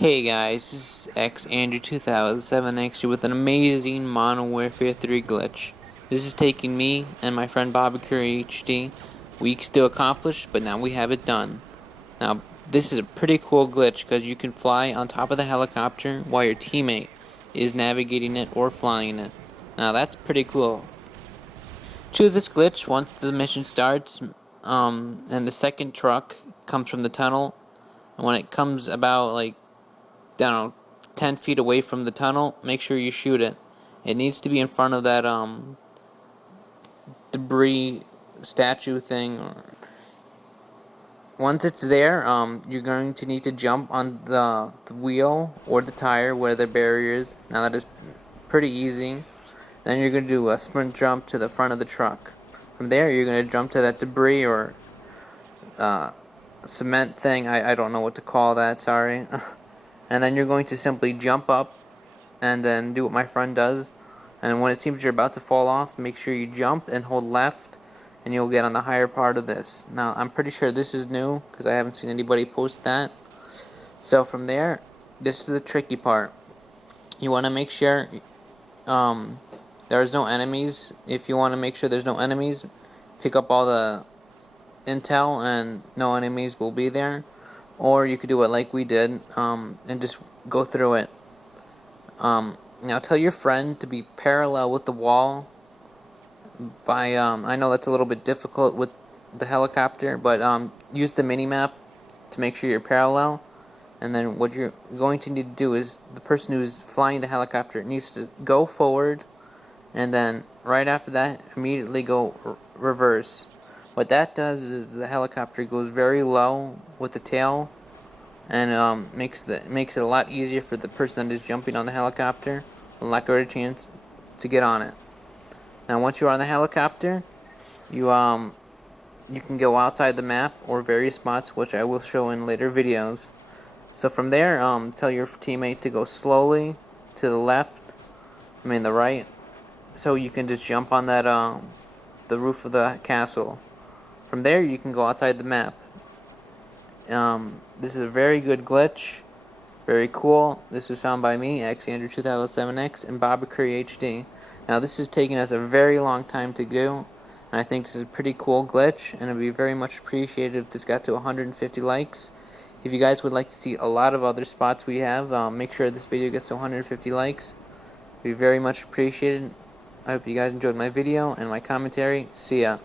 Hey guys, this is X Andrew 2007X here with an amazing Modern Warfare 3 glitch. This is taking me and my friend Bobby Curry HD weeks to accomplish, but now we have it done. Now, this is a pretty cool glitch because you can fly on top of the helicopter while your teammate is navigating it or flying it. Now, that's pretty cool. To this glitch, once the mission starts, and the second truck comes from the tunnel, and when it comes about I don't know, 10 feet away from the tunnel, make sure you shoot it. It needs to be in front of that debris statue thing. Once it's there, you're going to need to jump on the wheel or the tire where the barrier is. Now that is pretty easy. Then you're going to do a sprint jump to the front of the truck. From there, you're going to jump to that debris or cement thing. I don't know what to call that, sorry. And then you're going to simply jump up and then do what my friend does. And when it seems you're about to fall off, make sure you jump and hold left, and you'll get on the higher part of this. Now, I'm pretty sure this is new because I haven't seen anybody post that. So from there, this is the tricky part. You want to make sure there's no enemies. If you want to make sure there's no enemies, pick up all the intel and no enemies will be there. Or you could do it like we did and just go through it. Now tell your friend to be parallel with the wall. I know that's a little bit difficult with the helicopter, but use the mini-map to make sure you're parallel. And then what you're going to need to do is the person who's flying the helicopter needs to go forward, and then right after that, immediately go reverse. What that does is the helicopter goes very low with the tail, and makes it a lot easier for the person that is jumping on the helicopter, a lot greater chance to get on it. Now, once you're on the helicopter, you can go outside the map or various spots, which I will show in later videos. So from there, tell your teammate to go slowly to the left, the right, so you can just jump on that the roof of the castle. From there, you can go outside the map. This is a very good glitch, very cool. This was found by me, XAndrew2007X, and Bobby Curry HD. Now, this has taken us a very long time to do, and I think this is a pretty cool glitch, and it would be very much appreciated if this got to 150 likes. If you guys would like to see a lot of other spots we have, make sure this video gets to 150 likes. It would be very much appreciated. I hope you guys enjoyed my video and my commentary. See ya.